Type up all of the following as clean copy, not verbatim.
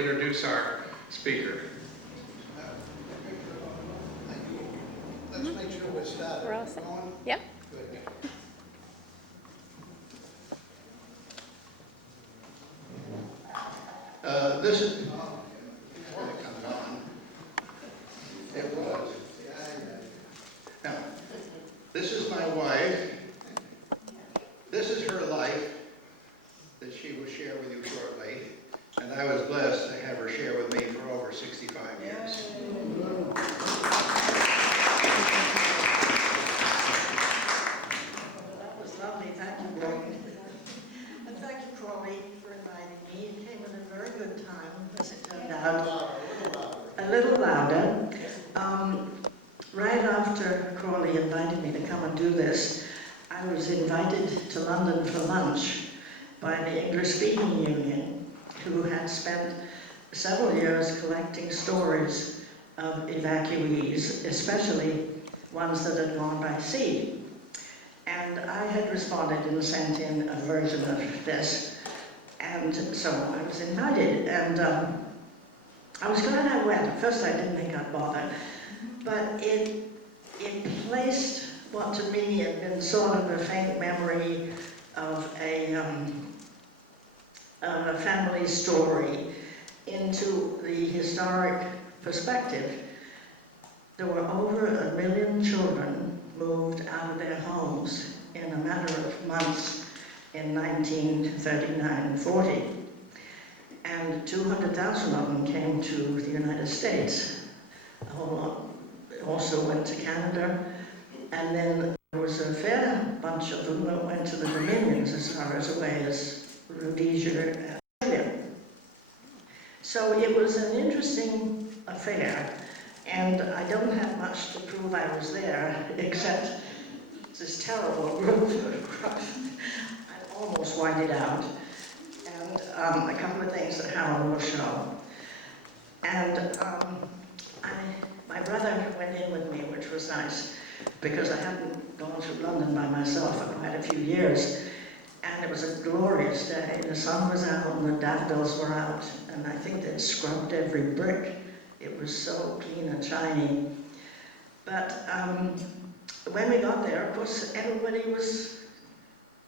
introduce our speaker. Let's make sure we're started. We're all set. Going? Yep. Good. This is, before it comes on, it was. Now, this is my wife. This is her life that she will share with you shortly. And I was blessed to have her share with me for over 65 years. That was lovely, thank you, Greg. And thank you, Crawley, for inviting me. It came at a very good time, as it turned out. A little louder. Right after Crawley invited me to come and do this, I was invited to London for lunch by the English Speaking Union, who had spent several years collecting stories of evacuees, especially ones that had gone by sea. And I had responded and sent in a version of this. And so I was invited, and I was glad I went. At first I didn't think I'd bother, but it placed what to me had been sort of a faint memory of a family story into the historic perspective. There were over 1 million children moved out of their homes in a matter of months in 1939-40. And 200,000 of them came to the United States. A whole lot also went to Canada. And then there was a fair bunch of them that went to the Dominions as far as away as Rhodesia and Australia. So it was an interesting affair. And I don't have much to prove I was there, except this terrible group photograph. I almost whited out. And a couple of things that Harold will show. And my brother went in with me, which was nice, because I hadn't gone through London by myself for quite a few years. And it was a glorious day. The sun was out and the daffodils were out, and I think they'd scrubbed every brick. It was so clean and shiny. But when we got there, of course, everybody was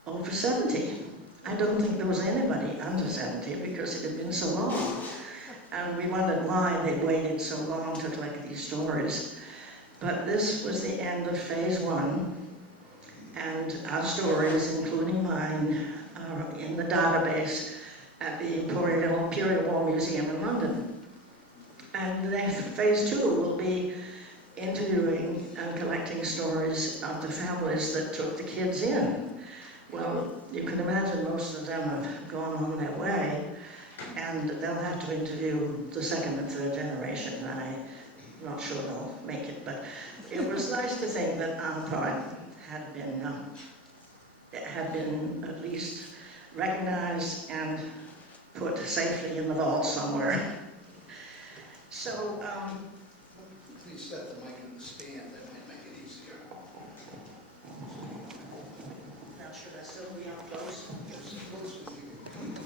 over 70. I don't think there was anybody under 70 because it had been so long. And we wondered why they waited so long to collect these stories. But this was the end of phase 1. And our stories, including mine, are in the database at the Imperial War Museum in London. And then phase 2 will be interviewing and collecting stories of the families that took the kids in. Well, you can imagine most of them have gone on their way, and they'll have to interview the second and third generation. I'm not sure they'll make it, but it was nice to think that our part had been at least recognized and put safely in the vault somewhere. So, Please set the mic in the stand, that might make it easier. now should I still be up close? Yes, close as you can.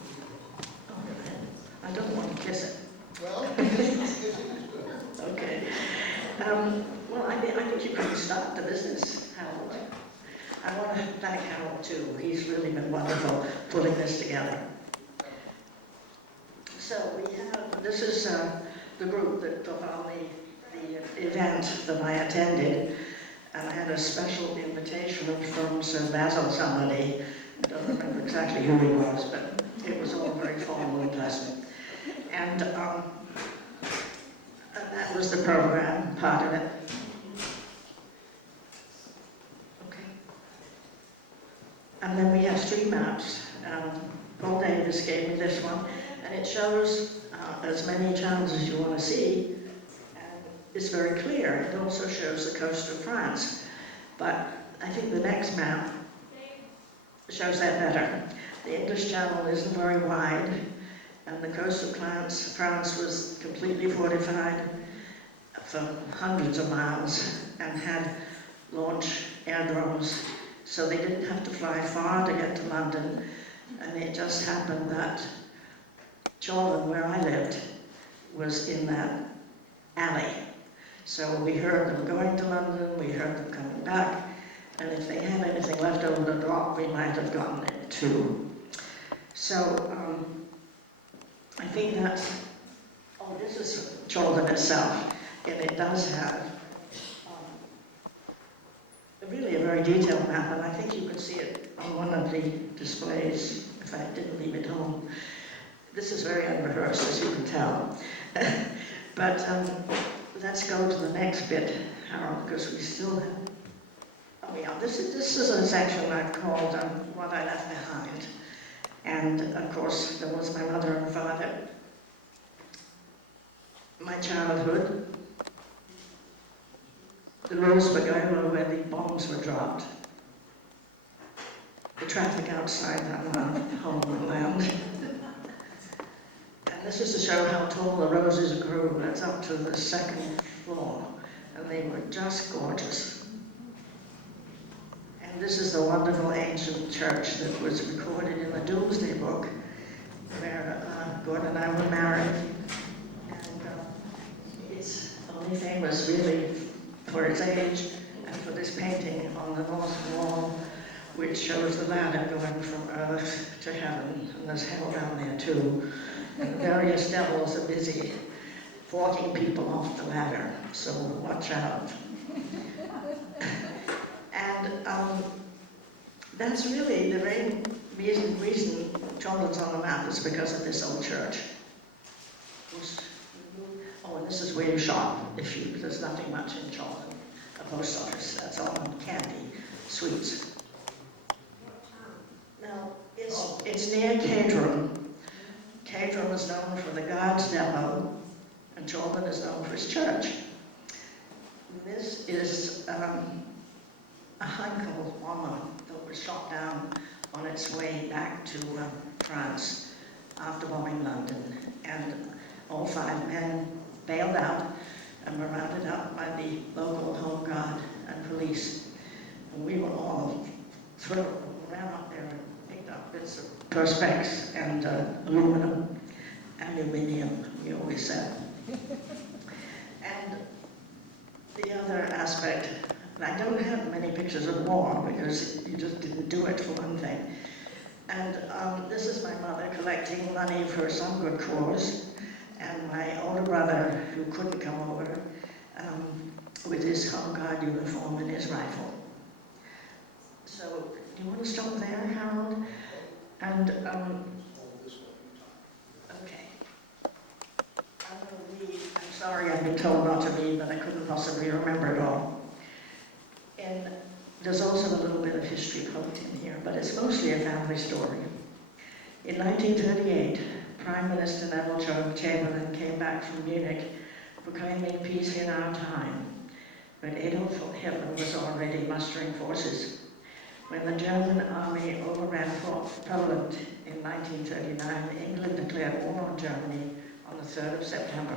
I don't want to kiss it. Well, kissing is good. Okay. Well, I think you can start the business, Harold. I want to thank Harold too. He's really been wonderful putting this together. So this is the group that took on the event that I attended. And I had a special invitation from Sir Basil somebody. I don't remember exactly who he was, but it was all very formal and pleasant. And that was the program, part of it. Okay. And then we have 3 maps. Paul Davis gave me this one, and it shows as many towns as you want to see, and it's very clear. It also shows the coast of France. But I think the next map shows that better. The English Channel isn't very wide, and the coast of France was completely fortified for hundreds of miles and had launch aerodromes, so they didn't have to fly far to get to London. And it just happened that Chorlton, where I lived, was in that alley. So we heard them going to London, we heard them coming back, and if they had anything left over to drop, we might have gotten it too. So I think that's, oh, this is Chorlton itself, and it does have really a very detailed map, and I think you could see it on one of the displays if I didn't leave it home. This is very unrehearsed, as you can tell. But let's go to the next bit, Harold, because we still have... Oh yeah, this is a section I've called What I Left Behind. And of course, there was my mother and father. My childhood, the Roseburg where the bombs were dropped, the traffic outside that homeland. And this is to show how tall the roses grew. That's up to the second floor, and they were just gorgeous. And this is the wonderful ancient church that was recorded in the Doomsday Book, where Gordon and I were married. And it's only famous really for its age and for this painting on the north wall, which shows the ladder going from earth to heaven, and there's hell down there too. And the various devils are busy forking people off the ladder, so watch out. And that's really the main reason Chorlton's on the map is because of this old church. Oh, and this is where you shop, there's nothing much in Chorlton. A post office, that's all, candy, sweets. Now, it's near Caterham. Caterham is known for the Guards Depot, and Chorlton is known for its church. And this is a Heinkel bomber that was shot down on its way back to France after bombing London. And all 5 men bailed out and were rounded up by the local Home Guard and police. And we were all thrilled, ran up there and picked up bits of perspex and aluminium, we always said. And the other aspect, I don't have many pictures of war because you just didn't do it for one thing. And this is my mother collecting money for some good cause, and my older brother, who couldn't come over, with his Home Guard uniform and his rifle. So, do you want to stop there, Harold? And, okay. I'm going to read. I'm sorry I've been told not to read, but I couldn't possibly remember it all. And there's also a little bit of history poked in here, but it's mostly a family story. In 1938, Prime Minister Neville Chamberlain came back from Munich proclaiming peace in our time, but Adolf Hitler was already mustering forces. When the German army overran Poland in 1939, England declared war on Germany on the 3rd of September.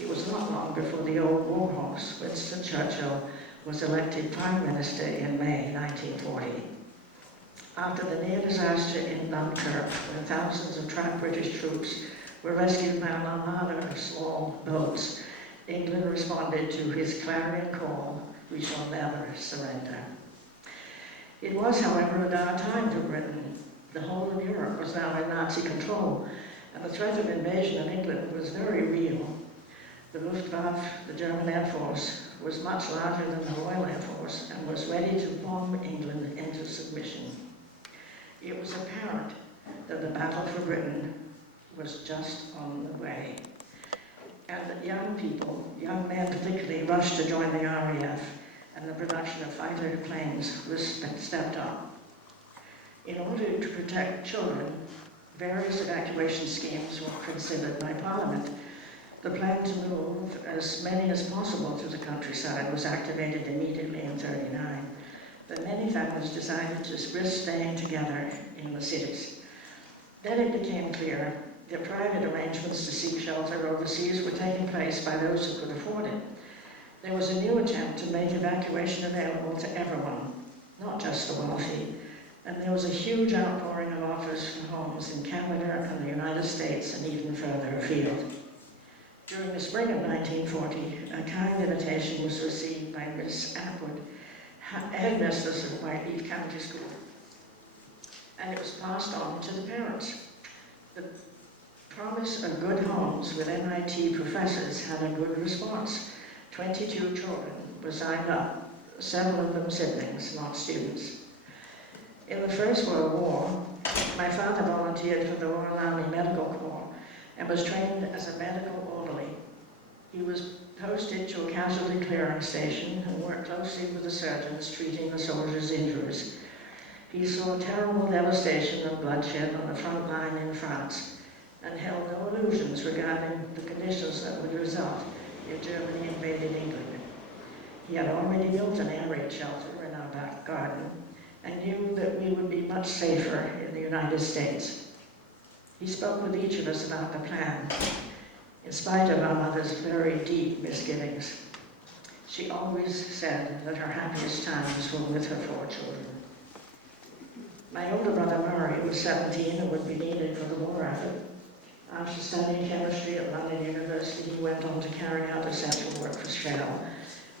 It was not long before the old warhorse, Winston Churchill, was elected Prime Minister in May 1940. After the near disaster in Dunkirk, when thousands of trapped British troops were rescued by an armada of small boats, England responded to his clarion call, "We shall never surrender." It was, however, a dark time for Britain. The whole of Europe was now in Nazi control, and the threat of invasion of England was very real. The Luftwaffe, the German Air Force, was much larger than the Royal Air Force and was ready to bomb England into submission. It was apparent that the battle for Britain was just on the way. And that young people, young men particularly, rushed to join the RAF, and the production of fighter planes was stepped up. In order to protect children, various evacuation schemes were considered by Parliament. The plan to move as many as possible to the countryside was activated immediately in 1939. But many families decided to risk staying together in the cities. Then it became clear that private arrangements to seek shelter overseas were taking place by those who could afford it. There was a new attempt to make evacuation available to everyone, not just the wealthy, and there was a huge outpouring of offers for homes in Canada and the United States and even further afield. During the spring of 1940, a kind invitation was received by Miss Atwood, headmistress of Whiteheath County School, and it was passed on to the parents. The promise of good homes with MIT professors had a good response. 22 children were signed up, several of them siblings, not students. In the First World War, my father volunteered for the Royal Army Medical Corps and was trained as a medical orderly. He was posted to a casualty clearance station and worked closely with the surgeons treating the soldiers' injuries. He saw terrible devastation and bloodshed on the front line in France and held no illusions regarding the conditions that would result if Germany invaded England. He had already built an air raid shelter in our back garden and knew that we would be much safer in the United States. He spoke with each of us about the plan, in spite of our mother's very deep misgivings. She always said that her happiest times were with her 4 children. My older brother Murray was 17 and would be needed for the war effort. After studying chemistry at London University, he went on to carry out essential work for Shell,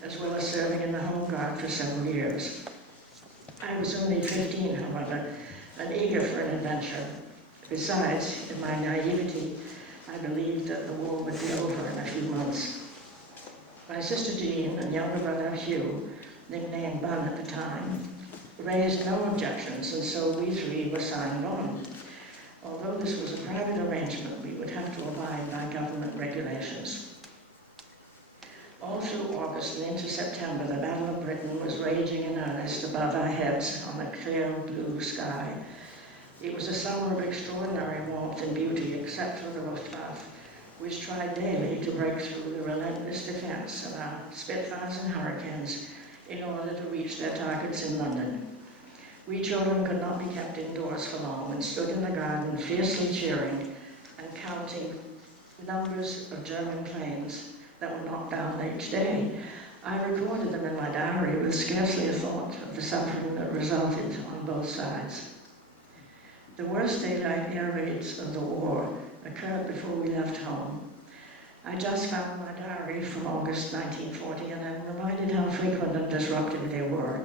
as well as serving in the Home Guard for several years. I was only 15, however, and eager for an adventure. Besides, in my naivety, I believed that the war would be over in a few months. My sister Jean and younger brother Hugh, nicknamed Bun at the time, raised no objections, and so we 3 were signed on. Although this was a private arrangement, we would have to abide by government regulations. All through August and into September, the Battle of Britain was raging in earnest above our heads on a clear blue sky. It was a summer of extraordinary warmth and beauty, except for the Luftwaffe, which tried daily to break through the relentless defense of our Spitfires and Hurricanes in order to reach their targets in London. We children could not be kept indoors for long and stood in the garden fiercely cheering and counting numbers of German planes that were knocked down each day. I recorded them in my diary with scarcely a thought of the suffering that resulted on both sides. The worst daylight air raids of the war occurred before we left home. I just found my diary from August 1940 and I'm reminded how frequent and disruptive they were.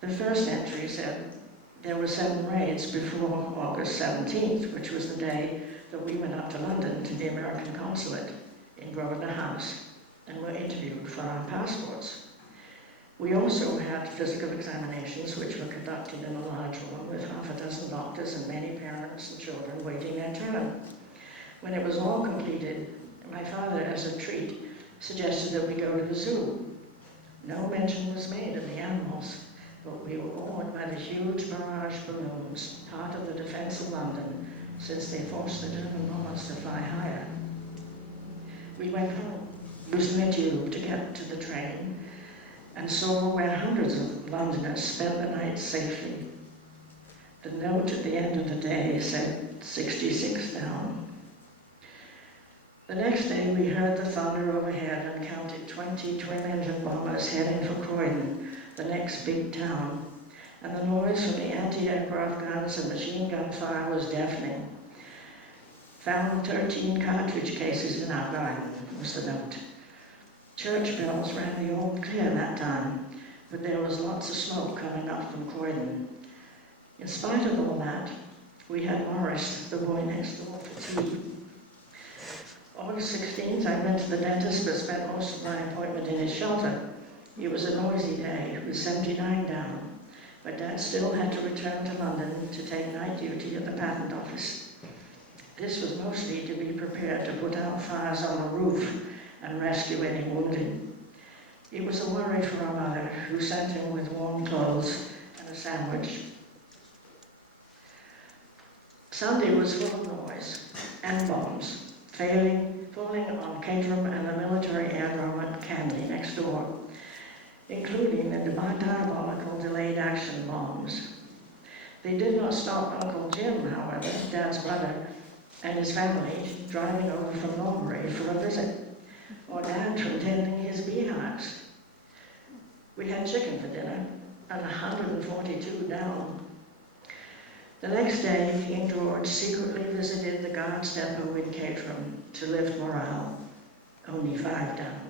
The first entry said there were 7 raids before August 17th, which was the day that we went up to London to the American consulate in Grosvenor House and were interviewed for our passports. We also had physical examinations which were conducted in a large room with half a dozen doctors and many parents and children waiting their turn. When it was all completed, my father, as a treat, suggested that we go to the zoo. No mention was made of the animals, but we were awed by the huge barrage balloons, part of the defense of London, since they forced the German bombers to fly higher. We went home, using a tube to get to the train, and saw where hundreds of Londoners spent the night safely. The note at the end of the day said 66 down. The next day we heard the thunder overhead and counted 20 twin-engine bombers heading for Croydon, the next big town, and the noise from the anti-aircraft guns and machine gun fire was deafening. Found 13 cartridge cases in our garden, was the note. Church bells rang the old clear that time, but there was lots of smoke coming up from Croydon. In spite of all that, we had Morris, the boy next door, for tea. August 16th, I went to the dentist but spent most of my appointment in his shelter. It was a noisy day, with 79 down, but Dad still had to return to London to take night duty at the patent office. This was mostly to be prepared to put out fires on the roof and rescue any wounded. It was a worry for our mother, who sent him with warm clothes and a sandwich. Sunday was full of noise and bombs, falling on Caterham and the military aerodrome at Candy next door, including the diabolical delayed action bombs. They did not stop Uncle Jim, however, Dad's brother, and his family driving over from Norbury for a visit, or Dad from tending his beehives. We had chicken for dinner, and 142 down. The next day, King George secretly visited the Guards depot in Caterham to lift morale. only 5 down.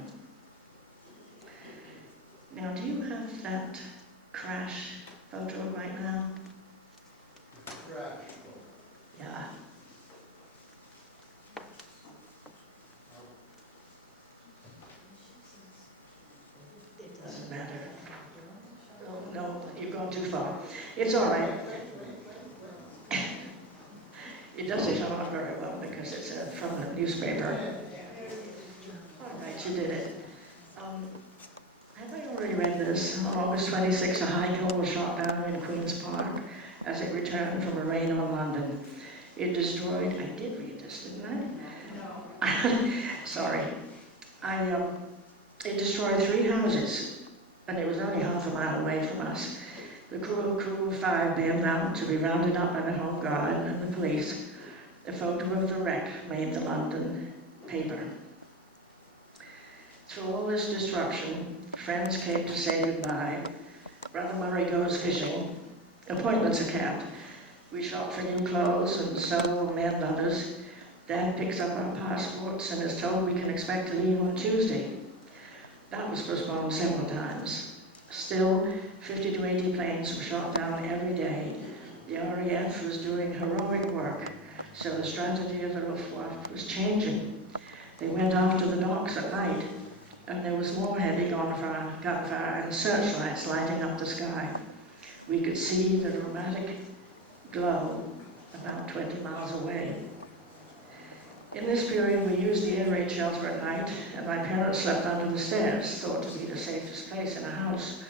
Now, do you have that crash photo right now? Crash. Yeah. It doesn't matter. Oh, no, you've gone too far. It's all right. It doesn't come out very well because it's from a newspaper. All right, you did it. Have I already read this? On August 26, a high pole was shot down in Queen's Park as it returned from a raid on London. It destroyed, I did read this, didn't I? No. Sorry. It destroyed 3 houses, and it was only half a mile away from us. The crew of 5 bailed out to be rounded up by the Home Guard and the police. A photo of the wreck made the London paper. Through all this disruption, friends came to say goodbye. Brother Murray goes fishing. Appointments are kept. We shop for new clothes and sew mend others. Dad picks up our passports and is told we can expect to leave on Tuesday. That was postponed several times. Still, 50 to 80 planes were shot down every day. The RAF was doing heroic work, so the strategy of the Luftwaffe was changing. They went after the docks at night, and there was more heavy gunfire and searchlights lighting up the sky. We could see the dramatic glow about 20 miles away. In this period, we used the air raid shelter at night, and my parents slept under the stairs, thought to be the safest place in a house.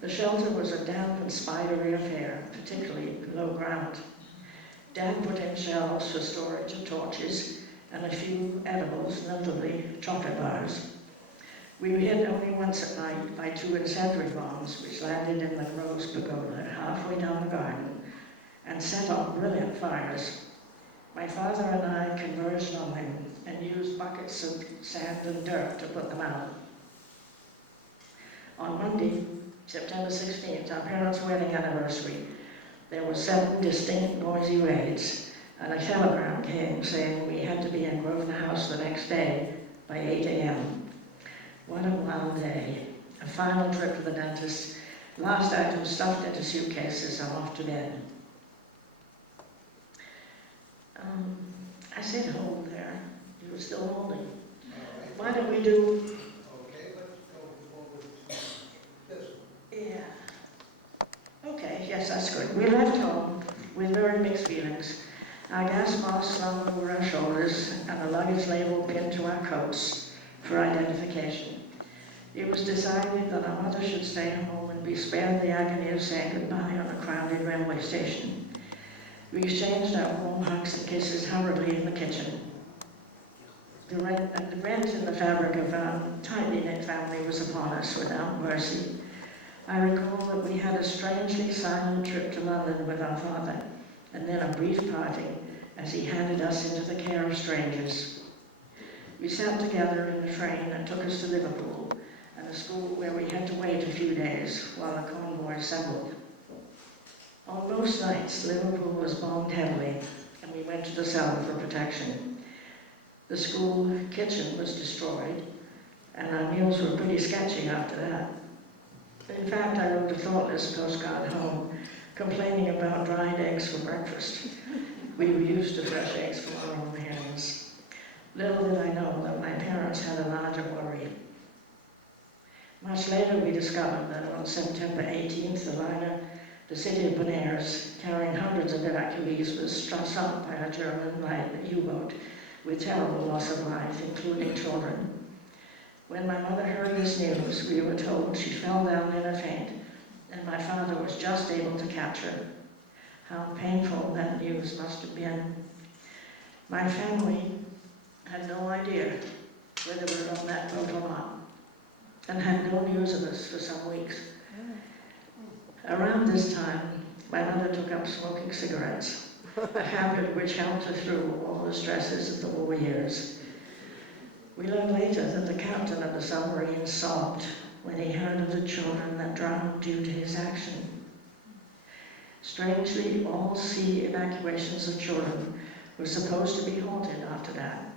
The shelter was a damp and spidery affair, particularly below ground. Dad put in shelves for storage of torches and a few edibles, notably chocolate bars. We were hit only once at night by 2 incendiary bombs, which landed in the rose pagoda halfway down the garden and set off brilliant fires. My father and I converged on them and used buckets of sand and dirt to put them out. On Monday, September 16th, our parents' wedding anniversary, there were 7 distinct noisy raids, and a telegram came saying we had to be in Grosvenor House the next day by 8 a.m. What a wild day. A final trip to the dentist, last item stuffed into suitcases and off to bed. I said hold there. You were still holding. Why don't we do... Okay, let's go forward to this one. Yeah. Okay, yes, that's good. We left home with very mixed feelings. Our gas mask slung over our shoulders and a luggage label pinned to our coats for identification. It was decided that our mother should stay home and be spared the agony of saying goodbye on a crowded railway station. We exchanged our warm hugs and kisses hurriedly in the kitchen. The rent in the fabric of our tightly knit family was upon us without mercy. I recall that we had a strangely silent trip to London with our father, and then a brief parting as he handed us into the care of strangers. We sat together in the train that took us to Liverpool, and a school where we had to wait a few days while the convoy assembled. On most nights, Liverpool was bombed heavily, and we went to the cellar for protection. The school kitchen was destroyed, and our meals were pretty sketchy after that. In fact, I wrote a thoughtless postcard home, complaining about dried eggs for breakfast. We were used to fresh eggs from our own hens. Little did I know that my parents had a larger worry. Much later, we discovered that on September 18th, the liner, the City of Bonaires, carrying hundreds of evacuees, was sunk by a German light U-boat with terrible loss of life, including children. When my mother heard this news, we were told she fell down in a faint, and my father was just able to catch her. How painful that news must have been. My family had no idea whether we were on that boat or not, and had no news of us for some weeks. Around this time, my mother took up smoking cigarettes, a habit which helped her through all the stresses of the war years. We learned later that the captain of the submarine sobbed when he heard of the children that drowned due to his action. Strangely, all sea evacuations of children were supposed to be halted after that.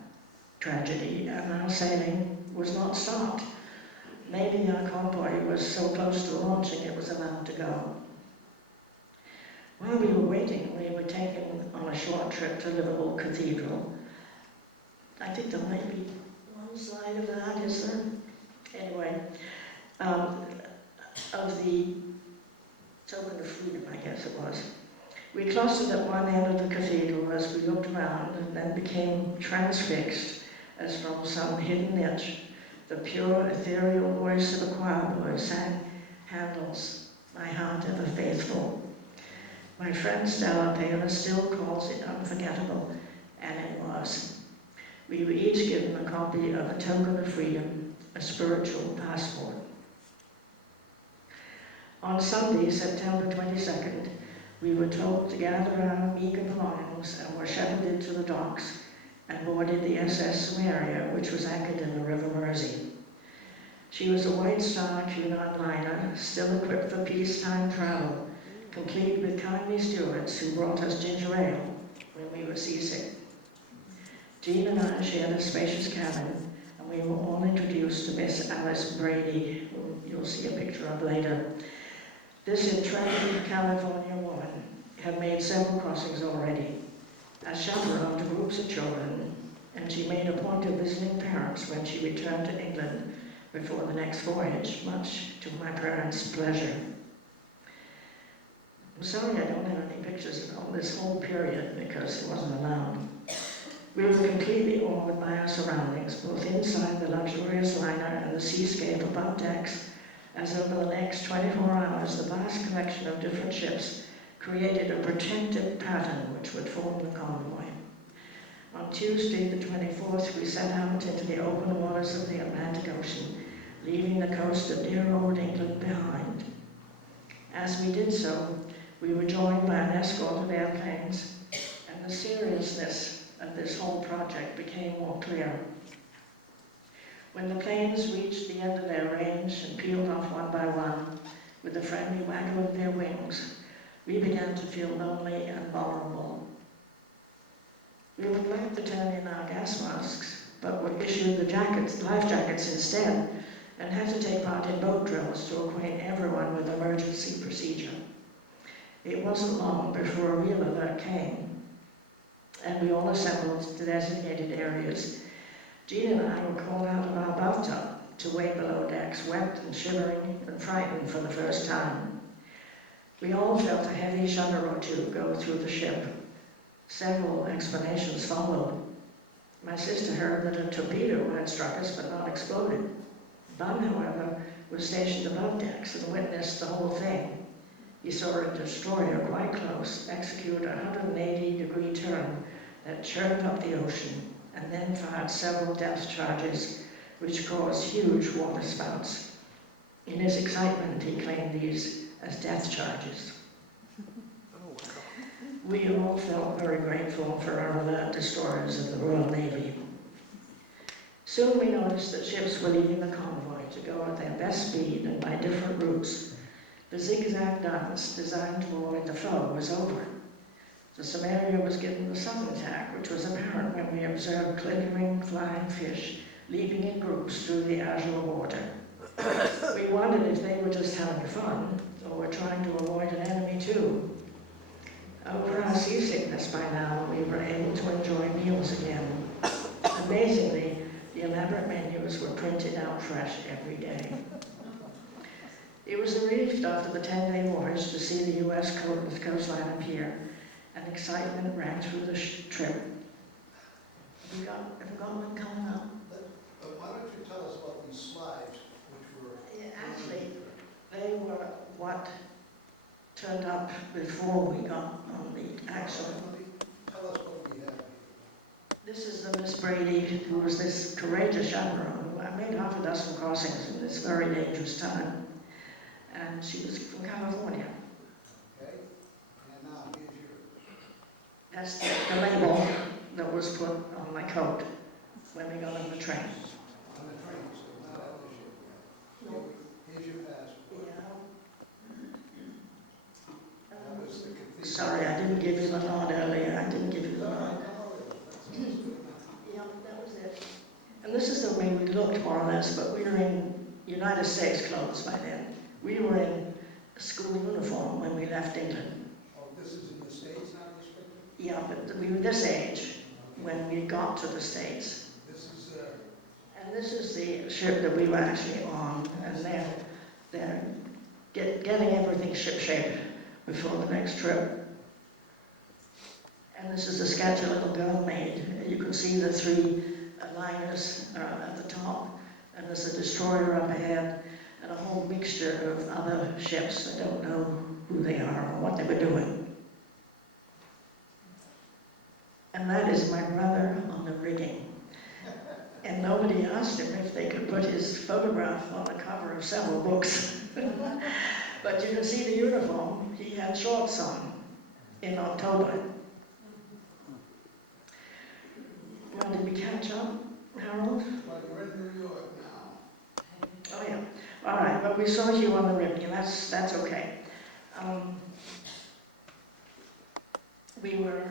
tragedy, and our sailing was not stopped. Maybe our convoy was so close to launching it was allowed to go. While we were waiting, we were taken on a short trip to Liverpool Cathedral. I think there might be one slide of that, is there? Anyway, of the token of freedom, I guess it was. We clustered at one end of the cathedral as we looked around and then became transfixed as from some hidden niche the pure ethereal voice of a choir boy sang Handel's My Heart Ever Faithful. My friend Stella Taylor still calls it unforgettable, and it was. We were each given a copy of A Token of Freedom, a spiritual passport. On Sunday, September 22nd, we were told to gather our meager belongings and were shepherded to the docks and boarded the SS Samaria, which was anchored in the River Mersey. She was a White Star Cunard liner, still equipped for peacetime travel, complete with kindly stewards who brought us ginger ale when we were seasick. Jean and I shared a spacious cabin, and we were all introduced to Miss Alice Brady, who you'll see a picture of later. This intrepid California woman had made several crossings already, as chaperone to groups of children, and she made a point of visiting parents when she returned to England before the next voyage, much to my parents' pleasure. I'm sorry I don't have any pictures of this whole period because it wasn't allowed. We were completely awed by our surroundings, both inside the luxurious liner and the seascape above decks, as over the next 24 hours the vast collection of different ships created a protective pattern which would form the convoy. On Tuesday, the 24th, we set out into the open waters of the Atlantic Ocean, leaving the coast of dear old England behind. As we did so, we were joined by an escort of airplanes, and the seriousness of this whole project became more clear. When the planes reached the end of their range and peeled off one by one, with a friendly waggle of their wings, we began to feel lonely and vulnerable. We were glad to turn in our gas masks, but were issued the life jackets instead, and had to take part in boat drills to acquaint everyone with emergency procedure. It wasn't long before a real alert came, and we all assembled to designated areas. Jean and I were called out of our bathtub to wait below decks, wet and shivering and frightened for the first time. We all felt a heavy shudder or two go through the ship. Several explanations followed. My sister heard that a torpedo had struck us but not exploded. Bun, however, was stationed above decks and witnessed the whole thing. He saw a destroyer quite close execute a 180-degree turn that churned up the ocean and then fired several depth charges which caused huge water spouts. In his excitement, he claimed these as death charges. We all felt very grateful for our alert destroyers of the Royal Navy. Soon we noticed that ships were leaving the convoy to go at their best speed and by different routes. The zigzag dance designed to avoid the foe was over. The Samaria was given the southern tack, which was apparent when we observed clinging flying fish leaping in groups through the azure water. We wondered if they were just having fun or were trying to avoid an enemy too. Over our seasickness by now, we were able to enjoy meals again. Amazingly, the elaborate menus were printed out fresh every day. It was a relief after the 10-day voyage to see the U.S. coastline appear, and excitement ran through the trip. Have you got one coming up? Why don't you tell us about these slides, which were... Yeah, actually, they were what turned up before we got on the actual. Tell us what we have. This is the Miss Brady, who was this courageous chaperone. I made half a dozen crossings in this very dangerous time. And she was from California. Okay? And now here's yours. That's the label that was put on my coat when we got on the train. On the train, so not at the ship yet. No. Here's your passport. Yeah. That was the cathedral. Sorry, I didn't give you the nod earlier. I didn't give you the nod. That's Yeah, that was it. And this is the way we looked more or less, but we were in United States clothes by then. We were in school uniform when we left England. Oh, this is in the States now, this picture? Yeah, but we were this age when we got to the States. This is, And this is the ship that we were actually on, and they're getting everything ship-shape before the next trip. And this is the sketch a little girl made. You can see the three liners at the top, and there's a destroyer up ahead, and a whole mixture of other ships. I don't know who they are or what they were doing. And that is my brother on the rigging. And nobody asked him if they could put his photograph on the cover of several books. But you can see the uniform. He had shorts on in October. Well, did we catch up, Harold? well, we're in New York now. Oh, yeah. All right, but we saw you on the rigging, and that's okay. We were,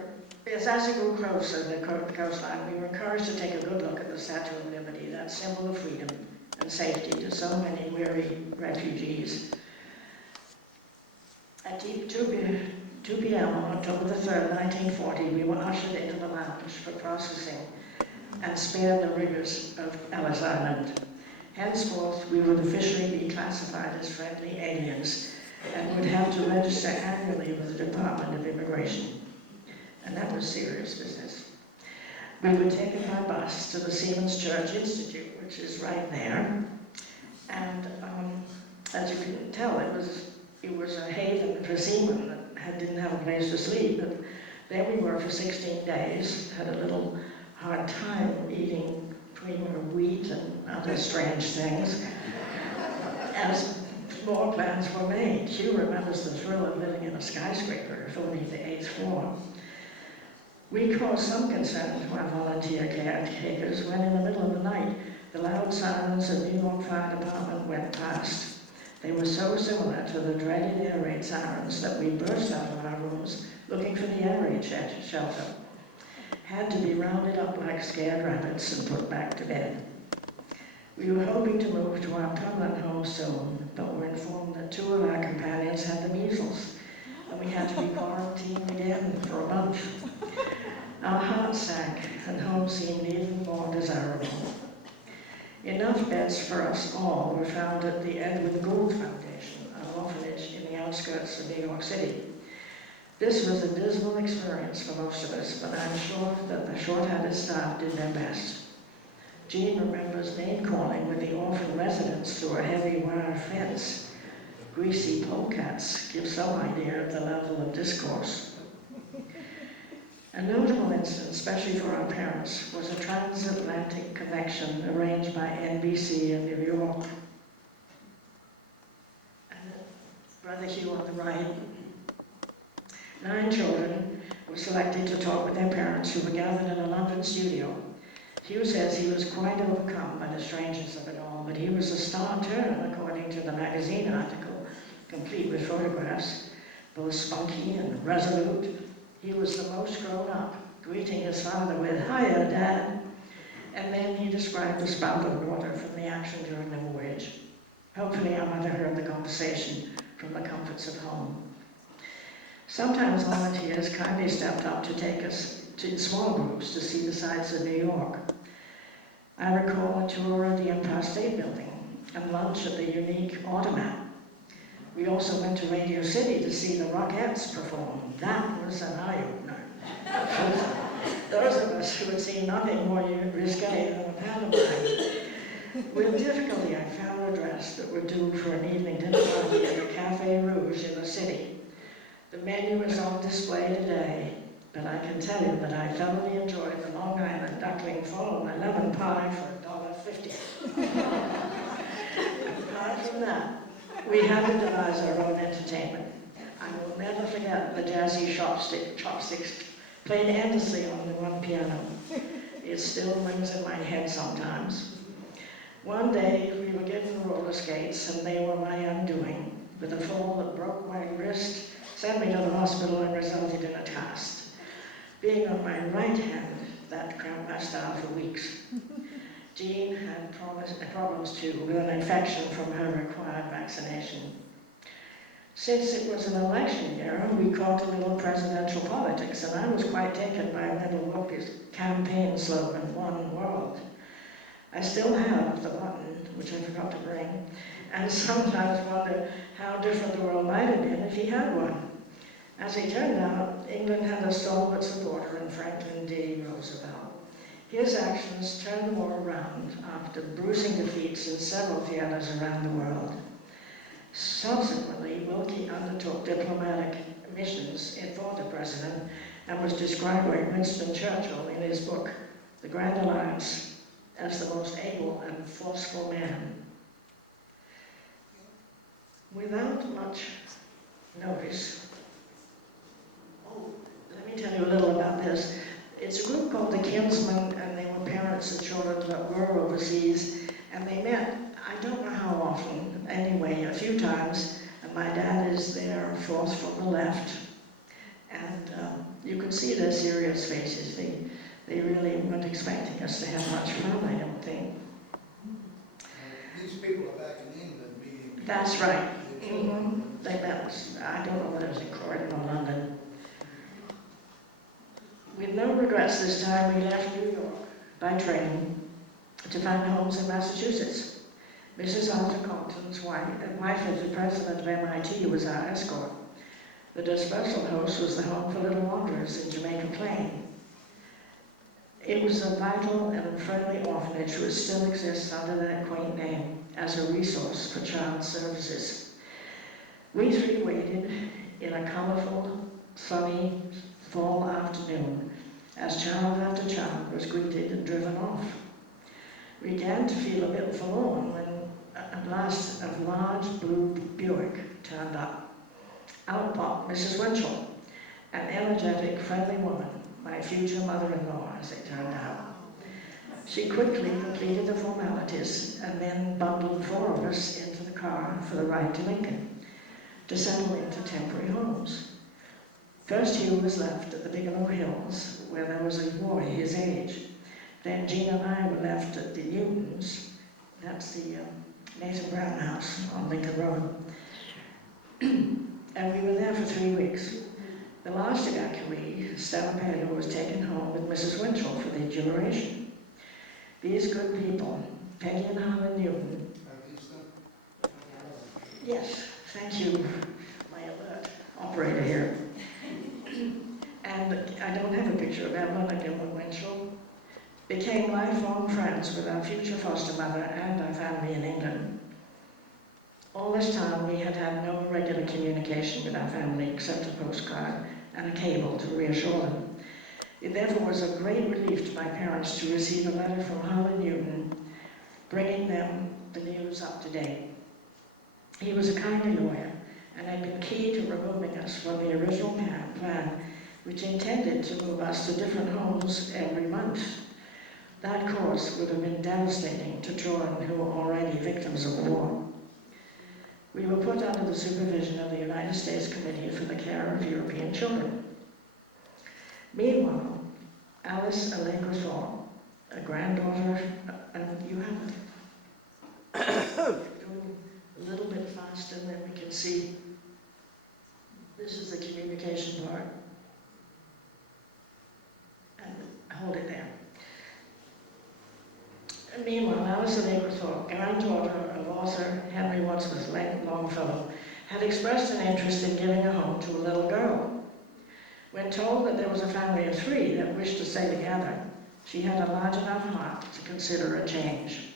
as you grew closer to the coastline, we were encouraged to take a good look at the Statue of Liberty, that symbol of freedom and safety to so many weary refugees. At 2 p.m. on October the 3rd, 1940, we were ushered into the lounge for processing and spared the rigors of Ellis Island. Henceforth, we would officially be classified as friendly aliens and would have to register annually with the Department of Immigration. And that was serious business. We were taken by bus to the Seamen's Church Institute, which is right there. And as you can tell, it was a haven for seamen that didn't have a place to sleep. But there we were for 16 days, had a little hard time eating cream of wheat and other strange things, as more plans were made. Hugh remembers the thrill of living in a skyscraper, if only the 8th floor. We caused some concern to our volunteer caretakers when in the middle of the night, the loud sirens of New York Fire Department went past. They were so similar to the dreaded air raid sirens that we burst out of our rooms looking for the air raid shelter. Had to be rounded up like scared rabbits and put back to bed. We were hoping to move to our permanent home soon, but were informed that 2 of our companions had the measles, and we had to be quarantined again for a month. Our hearts sank, and home seemed even more desirable. Enough beds for us all were found at the Edwin Gould Foundation, an orphanage in the outskirts of New York City. This was a dismal experience for most of us, but I'm sure that the short-handed staff did their best. Jean remembers name-calling with the orphan residents through a heavy wire fence. Greasy polecats give some idea of the level of discourse. A notable incident, especially for our parents, was a transatlantic connection arranged by NBC in New York. And Brother Hugh on the right. 9 children were selected to talk with their parents, who were gathered in a London studio. Hugh says he was quite overcome by the strangeness of it all, but he was a star turn, according to the magazine article, complete with photographs, both spunky and resolute. He was the most grown up, greeting his father with, "Hiya, Dad." And then he described the spout of water from the action during the voyage. Hopefully our mother heard the conversation from the comforts of home. Sometimes volunteers kindly stepped up to take us in small groups to see the sights of New York. I recall a tour of the Empire State Building and lunch at the unique Automat. We also went to Radio City to see the Rockettes perform. That was an eye-opener. Those of us who had seen nothing more risque than a pantomime. With difficulty, I found a dress that would do for an evening dinner party at the Café Rouge in the city. The menu is on display today, but I can tell you that I thoroughly enjoyed the Long Island duckling full and lemon pie for $1.50. Apart from that, we had to devise our own entertainment. I will never forget the jazzy chopsticks played endlessly on the one piano. It still rings in my head sometimes. One day, we were given roller skates, and they were my undoing. With a fall that broke my wrist, sent me to the hospital, and resulted in a cast. Being on my right hand, that cramped my style for weeks. Jean had problems too with an infection from her required vaccination. Since it was an election year, we caught a little presidential politics, and I was quite taken by Wendell Willkie's campaign slogan, "One World." I still have the button, which I forgot to bring, and sometimes wonder how different the world might have been if he had one. As it turned out, England had a stalwart supporter in Franklin D. Roosevelt. His actions turned the war around after bruising defeats in several theaters around the world. Subsequently, Willkie undertook diplomatic missions for the president and was described by Winston Churchill in his book, The Grand Alliance, as the most able and forceful man. Without much notice, let me tell you a little about this. It's a group called the Kinsmen, and they were parents and children that were overseas, and they met, I don't know how often, anyway, a few times, and my dad is there, fourth from the left, and you can see their serious faces. They really weren't expecting us to have much fun, I don't think. These people are back in England meeting. That's right. I don't know whether it was in Croydon or London. With no regrets this time, we left New York by train to find homes in Massachusetts. Mrs. Arthur Compton's wife of the president of MIT was our escort. The dispersal house was the home for little wanderers in Jamaica Plain. It was a vital and friendly orphanage which still exists under that quaint name as a resource for child services. We three waited in a colorful, sunny fall afternoon as child after child was greeted and driven off. We began to feel a bit forlorn when at last a large blue Buick turned up. Out popped Mrs. Winchell, an energetic, friendly woman, my future mother-in-law, as it turned out. She quickly completed the formalities and then bundled four of us into the car for the ride to Lincoln to settle into temporary homes. First, Hugh was left at the Bigelow Hills, where there was a boy his age. Then Jean and I were left at the Newtons. That's the Nathan Brown house on Lincoln Road. And we were there for 3 weeks. The last evacuee, Stella Pedro, was taken home with Mrs. Winchell for the duration. These good people, Peggy and Harlan Newton. Yes, thank you, my alert operator here. And I don't have a picture of Evelyn and Gilbert Winchell. Became lifelong friends with our future foster mother and our family in England. All this time we had had no regular communication with our family except a postcard and a cable to reassure them. It therefore was a great relief to my parents to receive a letter from Harlan Newton bringing them the news up to date. He was a kindly lawyer and had been key to removing us from the original plan, which intended to move us to different homes every month. That course would have been devastating to children who were already victims of war. We were put under the supervision of the United States Committee for the Care of European Children. Meanwhile, Alice Allegra Thorpe, a granddaughter, you have it. Doing a little bit faster than we can see. This is the communication part. And hold it there. And meanwhile, Alice Allegra Thorpe, granddaughter of author Henry Wadsworth Longfellow, had expressed an interest in giving a home to a little girl. When told that there was a family of 3 that wished to stay together, she had a large enough heart to consider a change.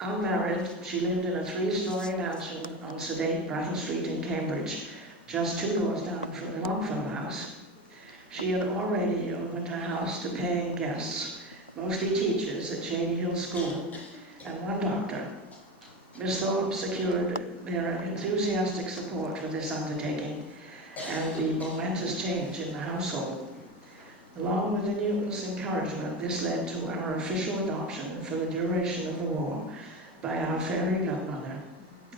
Unmarried, she lived in a 3-story mansion on sedate Brattle Street in Cambridge, just 2 doors down from the Longfellow house. She had already opened her house to paying guests, mostly teachers at Shady Hill School, and one doctor. Miss Thorpe secured their enthusiastic support for this undertaking and the momentous change in the household. Along with the Newtons' encouragement, this led to our official adoption for the duration of the war by our fairy godmother,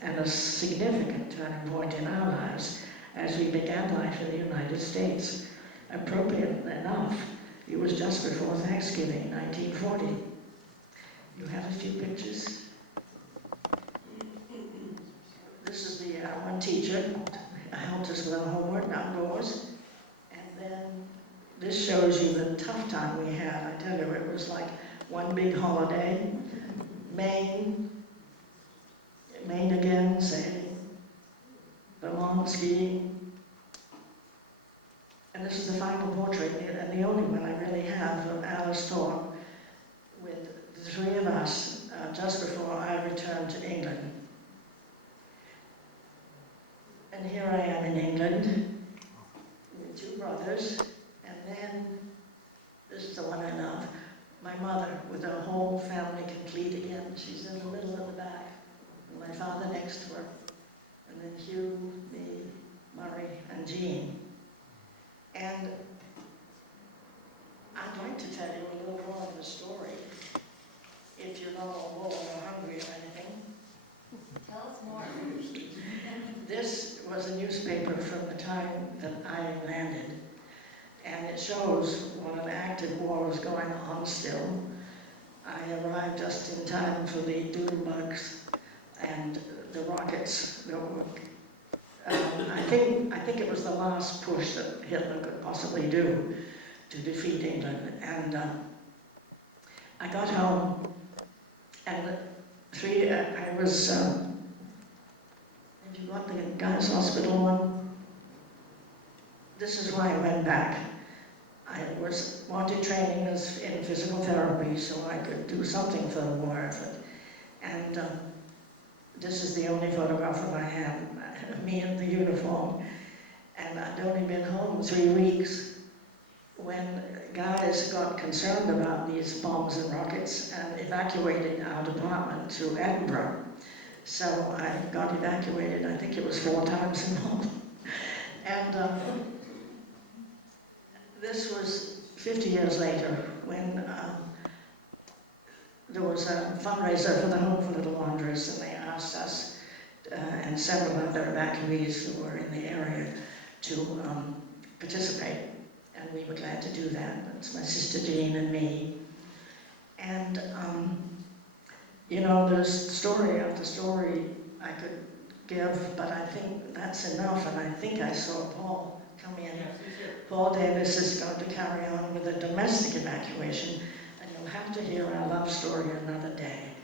and a significant turning point in our lives as we began life in the United States. Appropriately enough, it was just before Thanksgiving, 1940. You pictures. This is the one teacher helped us with our homework outdoors. And then this shows you the tough time we had. I tell you, it was like one big holiday. Maine again, sailing, Vermont skiing. And this is the final portrait, and the only one I really have of Alice Thorne with the three of us just before I returned to England. And here I am in England with two brothers, and then this is the one I love, my mother with her whole family complete again. She's in the middle of the back, and my father next to her, and then Hugh, me, Murray, and Jean. And I'd like to tell you a little more of the story, if you're not all bored or hungry or anything. Tell us more. This was a newspaper from the time that I landed, and it shows when an active war was going on still. I arrived just in time for the doodlebugs and the rockets that were I think it was the last push that Hitler could possibly do to defeat England. And I got home, and I was, have you got the Guy's Hospital one? This is why I went back. I wanted training in physical therapy so I could do something for the war effort. And this is the only photograph that I have, me in the uniform. And I'd only been home 3 weeks when guys got concerned about these bombs and rockets and evacuated our department to Edinburgh. So I got evacuated, I think it was 4 times in all. And this was 50 years later when there was a fundraiser for the Home for Little Wanderers, and they asked us and several other evacuees who were in the area to participate, and we were glad to do that. It's my sister Jean and me. And you know, there's story after story I could give, but I think that's enough, and I think I saw Paul come in. Paul Davis is going to carry on with the domestic evacuation, and you'll have to hear our love story another day.